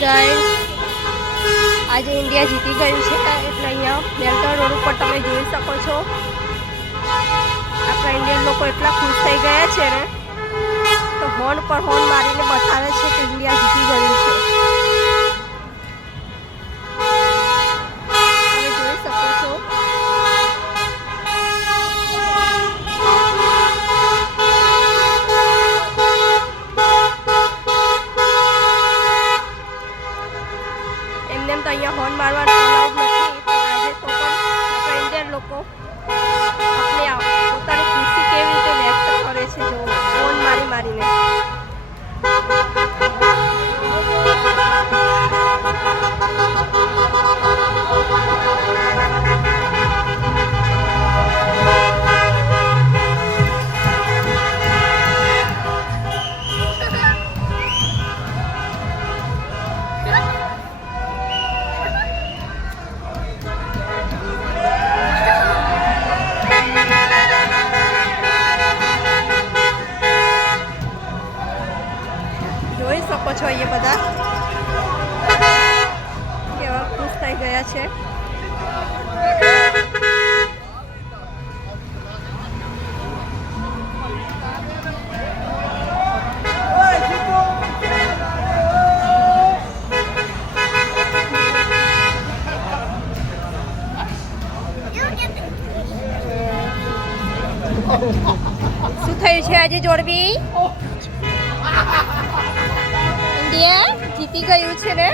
Guys, આજે India જીતી ગયું છે એટલે અહીંયા બેલ્ટન રોડ ઉપર તમે જોઈ શકો છો આપણા ઇન્ડિયન લોકો એટલા ખુશ થઈ ગયા છે ને તો હોર્ન પર હોર્ન મારીને બતાવે છે કે ઇન્ડિયા જીતી ગયું છે. તમે જોઈ શકો છો. એમને તો અહીંયા હોર્ન મારવાનું અલાઉડ નથી, પણ આજે તો પણ આપણા ઇન્ડિયન લોકો પોતાની ખુશી કેવી રીતે વ્યક્ત કરે છે જો હોર્ન મારી મારીને. જોઈ શકો છો અહીંયા બધા કેવા ખુશ થઈ ગયા છે. શું થયું છે આજે જોડવી? ઇન્ડિયા જીતી ગયું છે ને?